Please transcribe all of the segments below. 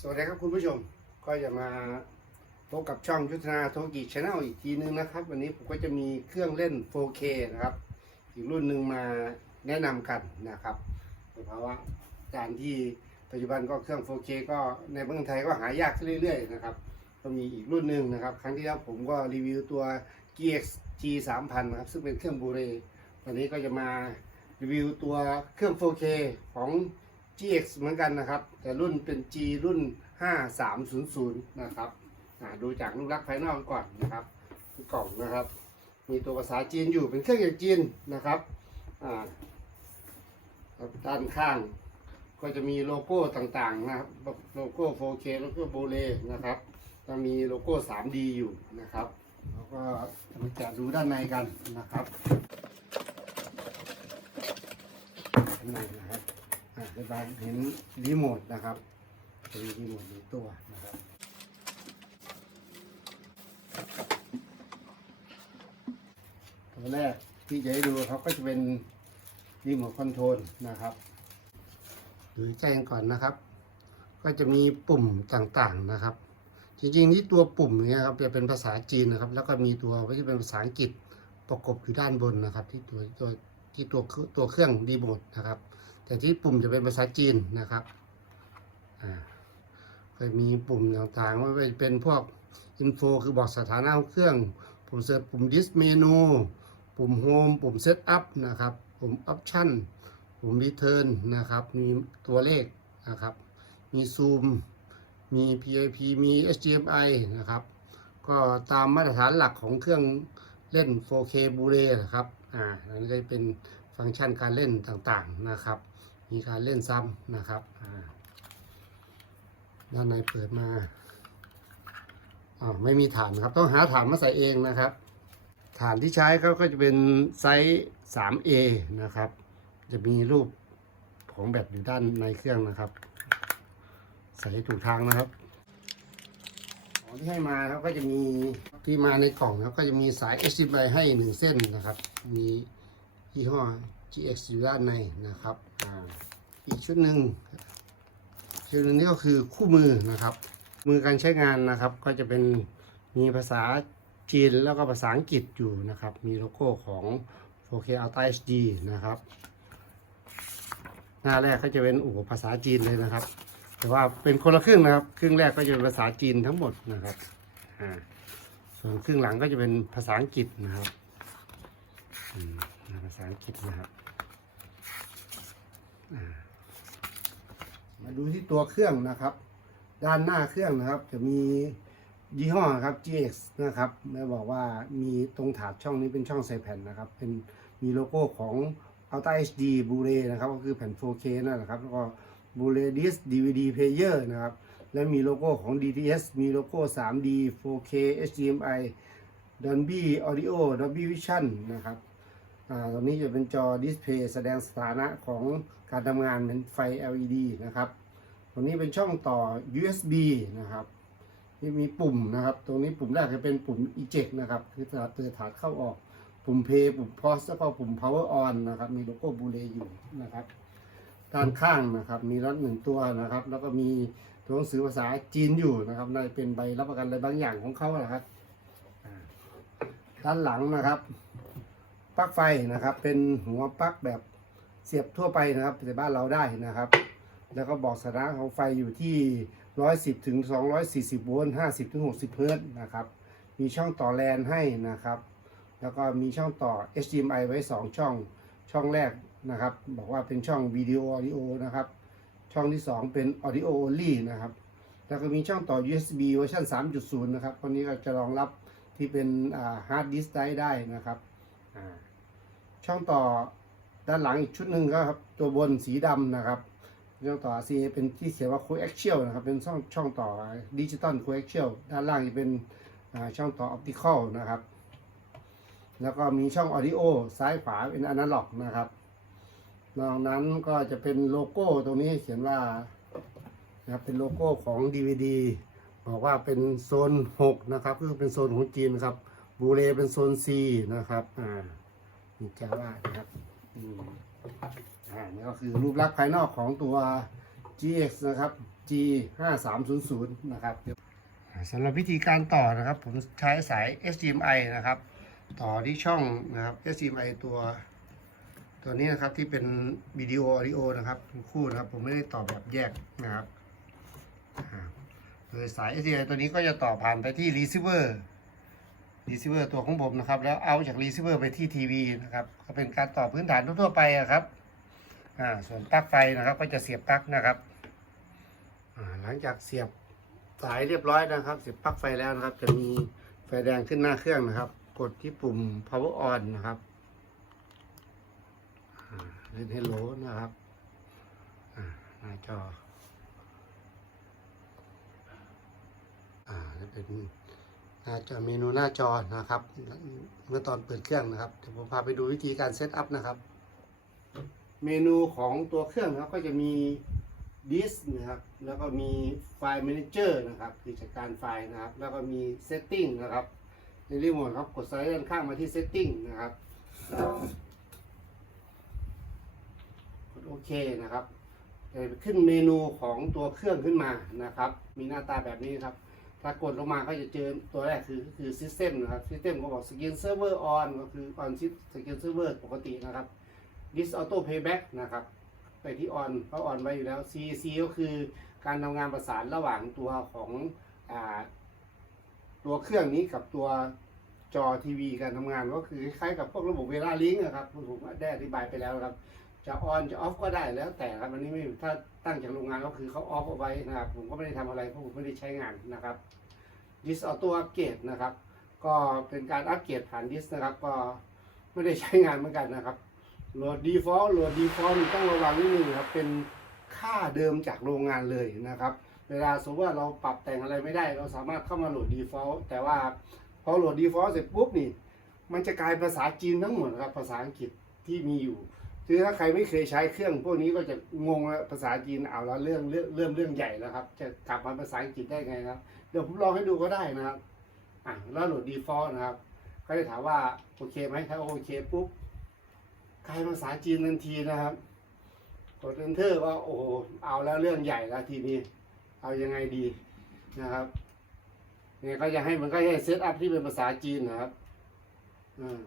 สวัสดีครับคุณผู้ชม ก็จะมาพบกับช่องยุทธนาโทกิชแนลอีกทีนึงนะครับ วันนี้ผมก็จะมีเครื่องเล่น 4K นะครับ อีกรุ่นหนึ่งมาแนะนำกันนะครับเพราะว่าการที่ปัจจุบันก็เครื่อง 4K ก็ในเมืองไทยก็หายากขึ้นเรื่อยๆนะครับ ก็มีอีกรุ่นหนึ่งนะครับ ครั้งที่แล้วผมก็รีวิวตัว GX G 3 0 0 0นะครับ ซึ่งเป็นเครื่องบูเรวันนี้ก็จะมารีวิวตัวเครื่อง 4K ของ GX เหมือนกันนะครับ แต่รุ่นเป็น G รุ่น 5300 นะครับอ่าดูจากรูปลักษณ์ภายนอกก่อนนะครับกล่องนะครับ มีตัวภาษาจีนอยู่เป็นเครื่องอย่างจีนนะครับอ่าด้านข้างก็จะมีโลโก้ต่างๆนะครับ โลโก้ 4K โลโก้โบเลนะครับ จะมีโลโก้ 3D อยู่นะครับแล้วก็จะดูด้านในกันนะครับด้านในนะครับ อ่าในบ้านเห็นรีโมทนะครับจะมีรีโมทในตัวนะครับตัวแรกที่จะให้ดูเขาก็จะเป็นรีโมทคอนโทรลนะครับดูใกล้กันก่อนนะครับ ก็จะมีปุ่มต่างๆนะครับ จริงๆที่ตัวปุ่มเนี้ครับจะเป็นภาษาจีนนะครับ แล้วก็มีตัวก็จะเป็นภาษาอังกฤษประกบอยู่ด้านบนนะครับ ที่ตัวตัวที่ตัวตัวเครื่องรีโมทนะครับ แต่ที่ปุ่มจะเป็นภาษาจีนนะครับอ่าก็มีปุ่มต่างๆไม่ว่าจะเป็นพวกอินโฟคือบอกสถานะของเครื่อง ปุ่มเสิร์ชปุ่มดิสเมนูปุ่มโฮมปุ่มเซตอัพนะครับ ปุ่มออปชั่นปุ่มรีเทิร์นนะครับ มีตัวเลขนะครับ มีซูม มี PIP มี HDMI นะครับ ก็ตามมาตรฐานหลักของเครื่องเล่น 4K Blu-ray นะครับ อ่าอันนี้ก็เป็นฟังก์ชันการเล่นต่างๆนะครับ มีการเล่นซ้ำนะครับด้านในเปิดมาอ๋อไม่มีฐานครับ ต้องหาฐานมาใส่เองนะครับ ฐานที่ใช้ก็ก็จะเป็นไซส์ 3A นะครับ จะมีรูปของแบตอยู่ด้านในเครื่องนะครับ ใส่ถูกทางนะครับของที่ให้มาครับก็จะมีที่มาในกล่องนะครับก็จะมีสาย HDMI ให้หนึ่งเส้นนะครับ มียี่ห้อ GX อยู่ด้านในนะครับ อีกชุดหนึ่งชุดหนึ่งนี่ก็คือคู่มือนะครับ มือการใช้งานนะครับ ก็จะเป็นมีภาษาจีนแล้วก็ภาษาอังกฤษอยู่นะครับ มีโลโก้ของ 4K Ultra HD นะครับ หน้าแรกก็จะเป็นอ้โหภาษาจีนเลยนะครับ แต่ว่าเป็นคนละครึ่งนะครับ ครึ่งแรกก็จะเป็นภาษาจีนทั้งหมดนะครับอ่าส่วนครึ่งหลังก็จะเป็นภาษาอังกฤษนะครับภาษาอังกฤษนะครับอ่า มาดูที่ตัวเครื่องนะครับ ด้านหน้าเครื่องนะครับ จะมียี่ห้อครับ GX นะครับแม่บอกว่ามีตรงถาดช่องนี้เป็นช่องใส่แผ่นนะครับ เป็นมีโลโก้ของ Ultra HD Blu-ray นะครับ ก็คือแผ่น 4K นั่นแหละครับ แล้วก็ Blu-ray Disc DVD Player นะครับ และมีโลโก้ของ DTS มีโลโก้ 3D 4K HDMI Dolby Audio Dolby Vision นะครับ อ่า ตรงนี้จะเป็นจอดิสเพย์แสดงสถานะของ การทำงานเป็นไฟ LED นะครับตรงนี้เป็นช่องต่อ USB นะครับที่มีปุ่มนะครับ ตรงนี้ปุ่มแรกจะเป็นปุ่ม eject นะครับ คือถาดเปิดถาดเข้าออก ปุ่ม play ปุ่ม pause แล้วก็ปุ่ม power on นะครับ มีโลโก้บูเลอยู่นะครับ ด้านข้างนะครับ มีรถหนึ่งตัวนะครับ แล้วก็มีตัวหนังสือภาษาจีนอยู่นะครับน่าจะเป็นใบรับประกันอะไรบางอย่างของเขานะครับ ด้านหลังนะครับ ปลั๊กไฟนะครับ เป็นหัวปลั๊กแบบ เสียบทั่วไปนะครับในบ้านเราได้นะครับ แล้วก็บอกสถานะของไฟอยู่ที่ 110ถึง240โวลต์50ถึง60เฮิร์ตนะครับมีช่องต่อแลนให้นะครับ แล้วก็มีช่องต่อ HDMI ไว้ 2 ช่องช่องแรกนะครับ บอกว่าเป็นช่องวิดีโอออดิโอนะครับ ช่องที่ 2 เป็น Audio Only นะครับ แล้วก็มีช่องต่อ USB เวอร์ชัน3.0 นะครับตัวนี้ก็จะรองรับที่เป็นฮาร์ดดิสก์ได้ได้นะครับ ช่องต่อ ด้านหลังอีกชุดหนึ่งก็ครับตัวบนสีดำนะครับช่องต่อ RC เป็นที่เขียนว่า coaxial นะครับเป็นช่องช่องต่อดิจิตอล coaxial ด้านล่างจะเป็นช่องต่อ optical นะครับ แล้วก็มีช่อง audio ซ้ายขวาเป็น analog นะครับนอกนั้นก็จะเป็นโลโก้ตรงนี้เขียนว่านะครับเป็นโลโก้ของ DVD บอกว่าเป็นโซน 6 นะครับก็คือเป็นโซนของจีนครับบูเรเป็นโซน C นะครับอ่านี่จะว่านะครับ อืมอ่านี่ก็คือรูปลักษณ์ภายนอกของตัว GX นะครับ G 5 3 0 0นะครับสำหรับวิธีการต่อนะครับ ผมใช้สาย HDMI นะครับ ต่อที่ช่องนะครับ HDMI ตัว ตัวนี้นะครับที่เป็นวิดีโอออดิโอนะครับคู่นะครับ ผมไม่ได้ต่อแบบแยกนะครับโดยสาย HDMI ตัวนี้ก็จะต่อผ่านไปที่ receiver receiver ตัวของผมนะครับ แล้วเอาจาก receiver ไปที่ทีวีนะครับก็เป็นการต่อพื้นฐานทั่วไปอะครับอ่าส่วนปลั๊กไฟนะครับ ก็จะเสียบปลั๊กนะครับอ่าหลังจากเสียบสายเรียบร้อยนะครับ เสียบปลั๊กไฟแล้วนะครับ จะมีไฟแดงขึ้นหน้าเครื่องนะครับ กดที่ปุ่ม power on นะครับอ่าเล่น hello นะครับอ่าหน้าจออ่าจะเป็น หน้าจอเมนูหน้าจอนะครับ เมื่อตอนเปิดเครื่องนะครับเดี๋ยวผมพาไปดูวิธีการเซตอัพนะครับ เมนูของตัวเครื่องนะครับก็จะมีดิสนะครับ แล้วก็มีไฟล์ Manager นะครับคือจัดการไฟล์นะครับ แล้วก็มี Setting นะครับ ในรีโมทครับกดสไลด์ด้านข้างมาที่ Setting นะครับกดโอเคนะครับจะขึ้นเมนูของตัวเครื่องขึ้นมานะครับ มีหน้าตาแบบนี้ครับ ถ้ากดลงมาก็จะเจอตัวแรกคือคือ System นะครับ System ก็บอก Scan Server On ก็คือ On Scan Server ปกตินะครับ This Auto Payback นะครับไปที่ On เขาออนไว้อยู่แล้ว CEC ก็คือการทำงานประสานระหว่างตัวของอตัวเครื่องนี้กับตัวจอทีวีการทำงานก็คือคล้ายๆกับพวกระบบเวลาลิงก์นะครับผมได้อธิบายไปแล้วครับ จะออนจะออฟก็ได้แล้วแต่ครับอันนี้ไม่ถ้าตั้งจากโรงงานก็คือเขาออฟเอาไว้นะครับผมก็ไม่ได้ทำอะไรเพราะผมไม่ได้ใช้งานนะครับ This Auto Upgrade นะครับ ก็เป็นการอัปเกรดผ่านดิสนะครับ ก็ไม่ได้ใช้งานเหมือนกันนะครับโหลด default โหลด default นี่ต้องระวังนิดนึงครับเป็นค่าเดิมจากโรงงานเลยนะครับ เวลาสมมติว่าเราปรับแต่งอะไรไม่ได้ เราสามารถเข้ามาโหลด default แต่ว่าพอโหลด default เสร็จปุ๊บนี่ มันจะกลายภาษาจีนทั้งหมดครับภาษาอังกฤษที่มีอยู่ คือถ้าใครไม่เคยใช้เครื่องพวกนี้ก็จะงงว่าภาษาจีนเอาแล้วเรื่องเรื่องเริ่มเรื่องใหญ่แล้วครับ จะกลับมาภาษาอังกฤษได้ไงครับ เดี๋ยวผมลองให้ดูก็ได้นะครับอะแล้วโหลด default นะครับ ก็จะถามว่าโอเคไหมถ้าโอเคปุ๊บกลายภาษาจีนทันทีนะครับกด enter ก็โอ้โหเอาแล้วเรื่องใหญ่แล้วทีนี้ เอายังไงดีนะครับเนี่ยก็จะให้มันก็ให้เซตอัพที่เป็นภาษาจีนนะครับ อืม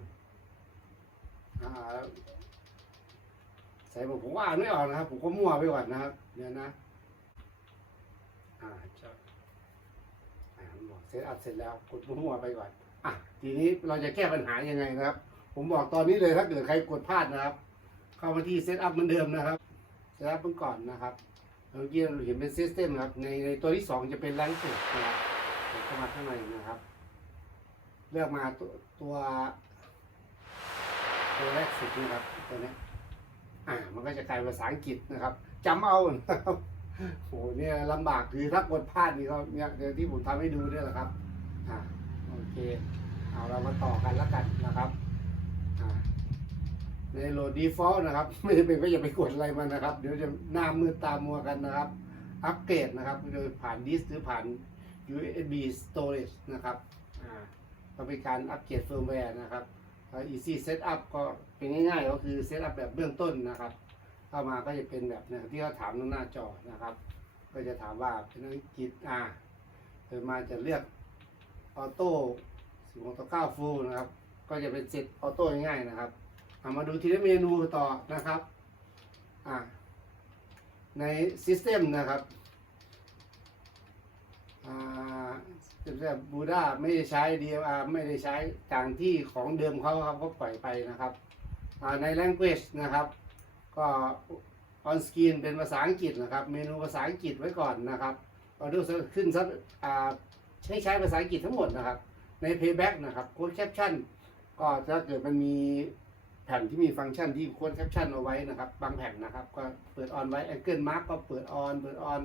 อ่า ส่ผมผมว่าอ่านไม่ออกนะครับ ผมก็มั่วไปก่อนนะครับเดี๋ยวนะ อ่าจะอ่าบอกเซตอัพเสร็จแล้วกดมั่วไปก่อน อะทีนี้เราจะแก้ปัญหายังไงนะครับ ผมบอกตอนนี้เลยถ้าเกิดใครกดพลาดนะครับ เข้ามาที่เซตอัพเหมือนเดิมนะครับเซตอัพเมื่อก่อนนะครับเมื่อกี้เราเห็นเป็นซิสเต็มนะครับในในตัวที่สองจะเป็นแรงสุดนะครับกดเข้ามาข้างในนะครับ เลือกมาตัวตัวตัวแรกสุดนะครับตัวเนี้ย อ่ามันก็จะกลายเป็นภาษาอังกฤษนะครับจำเอานะครับโหเนี่ยลำบากคือถ้ากดพลาดนี่ก็เนี่ยเดี๋ยวที่ผมทำให้ดูเนี่ยแหละครับอ่าโอเคเอาเรามาต่อกันแล้วกันนะครับอ่าในโหลด default นะครับ ไม่จำเป็นก็อย่าไปกดอะไรมันนะครับ เดี๋ยวจะหน้ามืดตามัวกันนะครับ อัปเกรดนะครับโดยผ่านดิสหรือผ่าน USB storage นะครับอ่าก็เป็นการอัปเกรดเฟิร์มแวร์นะครับ แล้ว easy setup ก็เป็นง่ายๆ ก็คือ setup แบบเบื้องต้นนะครับ เข้ามาก็จะเป็นแบบเนี่ยที่เขาถามตรงหน้าจอนะครับ ก็จะถามว่าเป็นอังกฤษอ่าเดินมาจะเลือกออโต้16ต่อ9 full นะครับ ก็จะเป็นเซตออโต้ง่ายๆนะครับเอามาดูทีละเมนูต่อนะครับอ่าใน System นะครับอ่า แบบบูด้าไม่ได้ใช้ DLR ไม่ได้ใช้ต่างที่ของเดิมเขาครับก็ปล่อยไปนะครับใน Language นะครับ ก็ on screen เป็นภาษาอังกฤษนะครับ เมนูภาษาอังกฤษไว้ก่อนนะครับเอาดูขึ้นซับใช้ใช้ภาษาอังกฤษทั้งหมดนะครับ ใน playback นะครับ code caption ก็ถ้าเกิดมันมีแผ่นที่มีฟังก์ชันที่โค้ดแคปชั่นเอาไว้นะครับ บางแผ่นนะครับ ก็เปิดออนไว้ Angle Mark ก็เปิดออนเปิดออน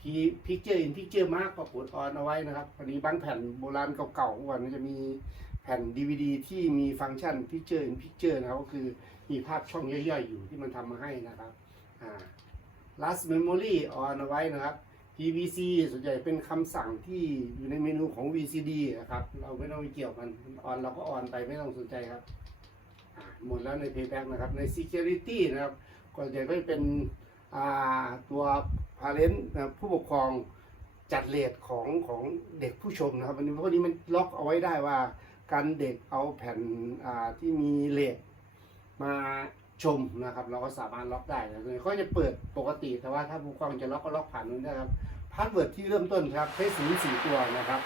พีพิกเจอร์อินพิกเจอร์มาร์กก็เปิดออนเอาไว้นะครับพอดีบางแผ่นโบราณเก่าๆวันมันจะมีแผ่น DVD ที่มีฟังก์ชันพิกเจอร์อินพิกเจอร์นะครับก็คือมีภาพช่องย่อยๆอยู่ที่มันทำมาให้นะครับอ่า last memory on เอาไว้นะครับ PVC ส่วนใหญ่เป็นคำสั่งที่อยู่ในเมนูของ VCD นะครับ เราไม่ต้องไปเกี่ยวมันออนเราก็ออนไปไม่ต้องสนใจครับหมดแล้วใน payback นะครับใน security นะครับก็จะก็เป็น ตัวพาเลนผู้ปกครองจัดเลทของของเด็กผู้ชมนะครับวันนี้พวกนี้มันล็อกเอาไว้ได้ว่า การเด็กเอาแผ่นที่มีเลทมาชมนะครับ เราก็สามารถล็อกได้นะเขาจะเปิดปกติแต่ว่าถ้าผู้ปกครองจะล็อกก็ล็อกผ่านนู้นได้ครับพาสเวิร์ดที่เริ่มต้นครับใช้ศูนย์สี่ตัวนะครับ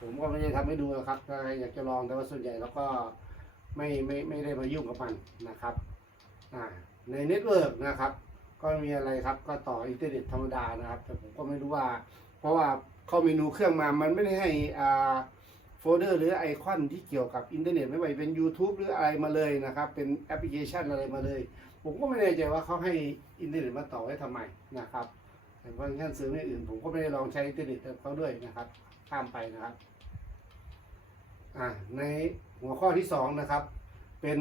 ผมก็ไม่ได้ทำให้ดูนะครับถ้าใครอยากจะลองแต่ว่าส่วนใหญ่เราก็ไม่ไม่ไม่ได้มายุ่งกับมันนะครับในเน็ตเวิร์กนะครับ ก็มีอะไรครับ ก็ต่ออินเทอร์เน็ตธรรมดานะครับ แต่ผมก็ไม่รู้ว่า เพราะว่าเข้าเมนูเครื่องมามันไม่ได้ให้อ่าโฟลเดอร์หรือไอคอนที่เกี่ยวกับอินเทอร์เน็ตไม่ว่าเป็น YouTube หรืออะไรมาเลยนะครับ เป็นแอปพลิเคชันอะไรมาเลย ผมก็ไม่แน่ใจว่าเขาให้อินเทอร์เน็ตมาต่อไว้ทำไมนะครับแต่ฟังก์ชันเสริมอื่น ผมก็ไม่ได้ลองใช้อินเทอร์เน็ตกับเขาด้วยนะครับ ข้ามไปนะครับอ่าในหัวข้อที่สองนะครับ เป็น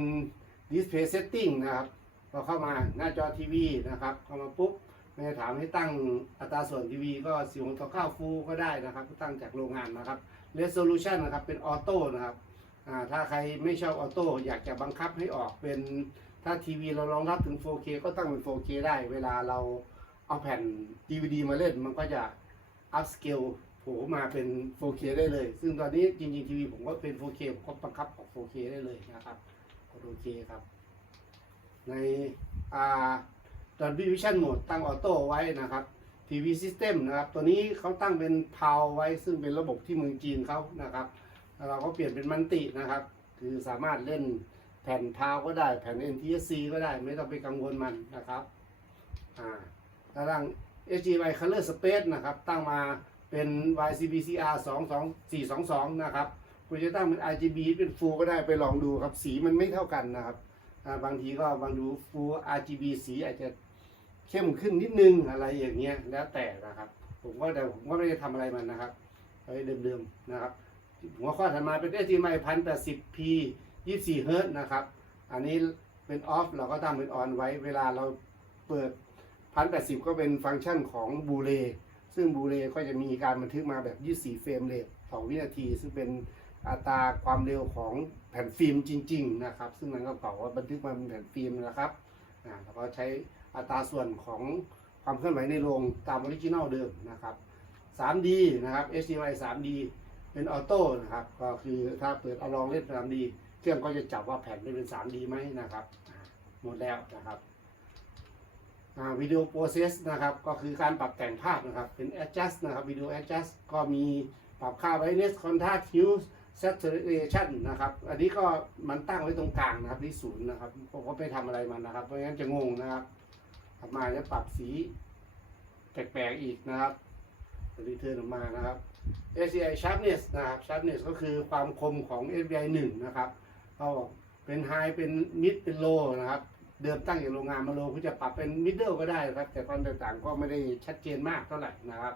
display setting นะครับ เราเข้ามาหน้าจอทีวีนะครับเข้ามาปุ๊บม่ได้ถามให้ตั้งอัตราส่วนทีวีก็สี่หกต่อเก้าฟูก็ได้นะครับตั้งจากโรงงานนะครับ resolution นะครับเป็นออโต้นะครับอ่าถ้าใครไม่ชอบออโต้อยากจะบังคับให้ออกเป็นถ้าทีวีเรารองรับถึง 4K ก็ตั้งเป็น 4K ได้ เวลาเราเอาแผ่น DVD มาเล่นมันก็จะ upscale โผล่มาเป็น 4K ได้เลย ซึ่งตอนนี้จริงๆ ทีวีผมก็เป็น 4K ผมก็บังคับออก 4K ได้เลยนะครับกดโอเคครับ ในอ่า Dolby Vision Mode ตั้งออโต้ไว้นะครับ TV System นะครับ ตัวนี้เขาตั้งเป็นพาวไว้ซึ่งเป็นระบบที่เมืองจีนเขานะครับเราก็เปลี่ยนเป็นมันตินะครับ คือสามารถเล่นแผ่นพาวก็ได้แผ่น NTSC ก็ได้ไม่ต้องไปกังวลมันนะครับอ่าแล้วตั้ง HDMI Color Space นะครับ ตั้งมาเป็น YCBCR 22422 นะครับ คุณจะตั้งเป็น RGB เป็น Full ก็ได้ไปลองดูครับ สีมันไม่เท่ากันนะครับ บางทีก็บางดู Full RGB สีอาจจะเข้มขึ้นนิดนึงอะไรอย่างเงี้ยแล้วแต่นะครับ ผมก็แต่ผมก็ไม่ได้ทำอะไรมันนะครับไว้เดิมๆนะครับ หัวข้อถัดมาเป็น HDMI 1080p 24 Hz นะครับ อันนี้เป็นออฟเราก็ตั้งเป็นออนไว้ เวลาเราเปิด 1080 ก็เป็นฟังก์ชันของบูเลซึ่งบูเลก็จะมีการบันทึกมาแบบ 24 เฟรมเรทต่อวินาที ซึ่งเป็นอัตราความเร็วของ แผ่นฟิล์มจริง ๆ นะครับ ซึ่งมันก็เก่าว่าบันทึกมาเป็นแผ่นฟิล์มนะครับอ่าแล้วก็ใช้อัตราส่วนของความเคลื่อนไหวในโรงตามออริจินอลเดิมนะครับ 3D นะครับ HDMI 3D เป็นออโต้นะครับ ก็คือถ้าเปิดเอาลองเล่น 3D เครื่องก็จะจับว่าแผ่นได้เป็น 3D ไหมนะครับ หมดแล้วนะครับวิดีโอโปรเซสนะครับก็คือการปรับแต่งภาพนะครับ เป็น adjust นะครับ video adjust ก็มีปรับค่า brightness contrast hue saturation นะครับ อันนี้ก็มันตั้งไว้ตรงกลางนะครับที่ศูนย์นะครับผมก็ไม่ทำอะไรมันนะครับ เพราะงั้นจะงงนะครับถัดมาจะปรับสีแปลกๆอีกนะครับรีเทิร์นออกมานะครับ SCI sharpness นะครับ sharpness ก็คือความคมของ SBI 1นะครับก็เป็น high เป็น mid เป็น low นะครับ เดิมตั้งอย่างโรงงานมาโลก็จะปรับเป็น middle ก็ได้นะครับ แต่ความแตกต่างก็ไม่ได้ชัดเจนมากเท่าไหร่นะครับ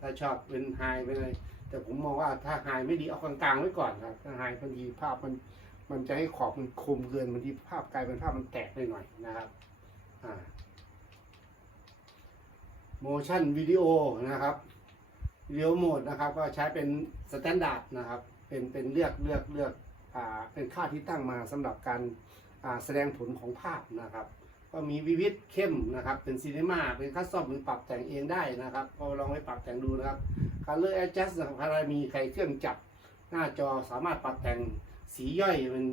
ถ้าชอบเป็น high ไปเลย แต่ผมมองว่าถ้า high ไม่ดีเอากลางๆไว้ก่อนครับถ้า high บางทีภาพมันมันจะให้ขอบมันคมเกินบางทีภาพกลายเป็นภาพมันแตกไปหน่อยนะครับอ่า motion video นะครับวิดีโอโหมดนะครับ ก็ใช้เป็นสแตนดาร์ดนะครับ เป็นเป็นเลือกเลือกเลือกอ่าเป็นค่าที่ตั้งมาสำหรับการอ่าแสดงผลของภาพนะครับ ก็มีวิวิดเข้มนะครับ เป็นซีนีมาเป็นคัสตอมหรือปรับแต่งเองได้นะครับ ก็ลองไปปรับแต่งดูนะครับ Color Adjust นะครับใครมีใครเครื่องจับหน้าจอสามารถปรับแต่งสีย่อยเป็น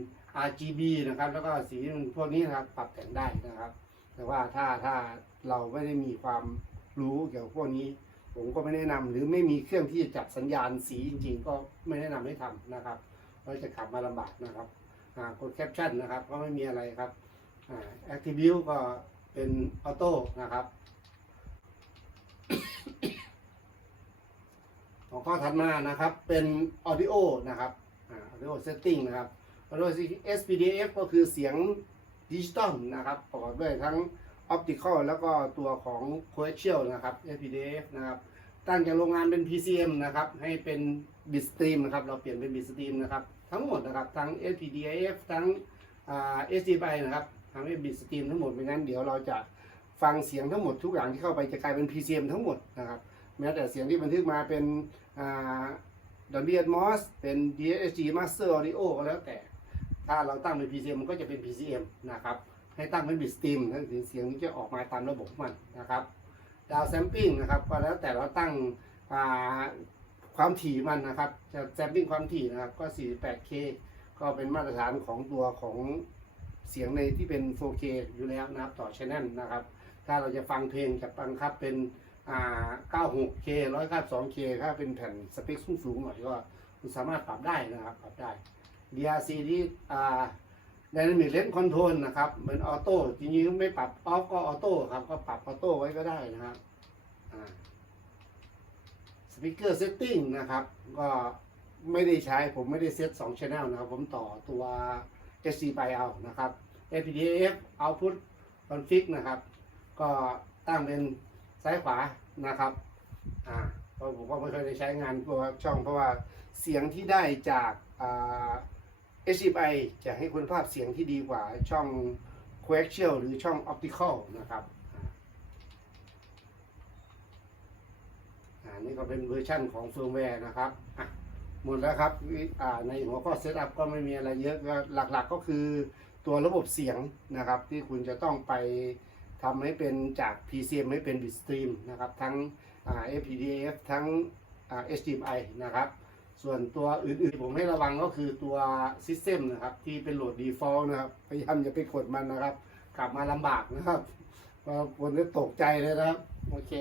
RGB นะครับ แล้วก็สีพวกนี้นะครับปรับแต่งได้นะครับ แต่ว่าถ้าถ้าเราไม่ได้มีความรู้เกี่ยวกับพวกนี้ ผมก็ไม่แนะนำหรือไม่มีเครื่องที่จะจับสัญญาณสีจริง ๆ ก็ไม่แนะนำให้ทำนะครับเราจะขับมาลำบากนะครับอ่ากดแคปชั่นนะครับก็ไม่มีอะไรครับอ่า Active ก็เป็นออโต้นะครับ หัวข้อถัดมานะครับเป็น Audio นะครับอ่า Audio Setting นะครับ Audio SPDF ก็คือเสียงดิจิตอลนะครับประกอบด้วยทั้ง Optical แล้วก็ตัวของ Coaxial นะครับ SPDF นะครับตั้งจากโรงงานเป็น PCM นะครับให้เป็น Bit Stream นะครับเราเปลี่ยนเป็น Bit Stream นะครับทั้งหมดนะครับทั้ง SPDF ทั้งอ่า SDI นะครับทำให้ Bit Stream ทั้งหมดไม่งั้นเดี๋ยวเราจะฟังเสียงทั้งหมดทุกอย่างที่เข้าไปจะกลายเป็น PCM ทั้งหมดนะครับ แม้แต่เสียงที่บันทึกมาเป็นดอ่า Dolby Atmos เป็น DSG Master Audio ก็แล้วแต่ ถ้าเราตั้งเป็น PCM มันก็จะเป็น PCM นะครับ ให้ตั้งเป็นบิตสตรีมนั่นคือเสียงที่จะออกมาตามระบบมันนะครับดาวแซมปิ้งนะครับก็แล้วแต่เราตั้งความถี่มันนะครับจะแซมปิ้งความถี่นะครับก็ 48K ก็เป็นมาตรฐานของตัวของเสียงในที่เป็น 4K อยู่แล้วนะครับต่อช anel นะครับ ถ้าเราจะฟังเพลงจะบังคับเป็น อ่า 96K 192K ถ้าเป็นแผ่นสเปคสูงๆหน่อยก็สามารถปรับได้นะครับ ปรับได้ DRC ที่อ่า Dynamic Range Control นะครับเหมือนออโต้จริงๆไม่ปรับออฟก็ออโต้ครับ ก็ปรับออโต้ไว้ก็ได้นะครับสปีกเกอร์เซตติ้งนะครับ ก็ไม่ได้ใช้ผมไม่ได้เซต2 Channel นะครับ ผมต่อตัว HC ไปเอานะครับ APDF Output Config นะครับ ก็ตั้งเป็น ซ้ายขวานะครับอ่าเพราะผมก็ไม่เคอยได้ใช้งานตัวช่องเพราะว่าเสียงที่ได้จากอ่า HDI จะให้คุณภาพเสียงที่ดีกว่าช่อง Coaxial หรือช่อง Optical นะครับอ่าอ่านี่ก็เป็นเวอร์ชั่นของเฟิร์มแวร์นะครับหมดแล้วครับในหัวข้อเซตอัพก็ไม่มีอะไรเยอะหลักๆก็คือตัวระบบเสียงนะครับ ที่คุณจะต้องไป ทำให้เป็นจาก PCM ให้เป็น Bitstream นะครับทั้ง FPDF ทั้ง HDMI นะครับ ส่วนตัวอื่นๆผมให้ระวังก็คือตัว System นะครับ ที่เป็นโหลด Default นะครับพยายามอย่าไปกดมันนะครับ กลับมาลำบากนะครับบางคนก็ตกใจเลยนะครับ โอเค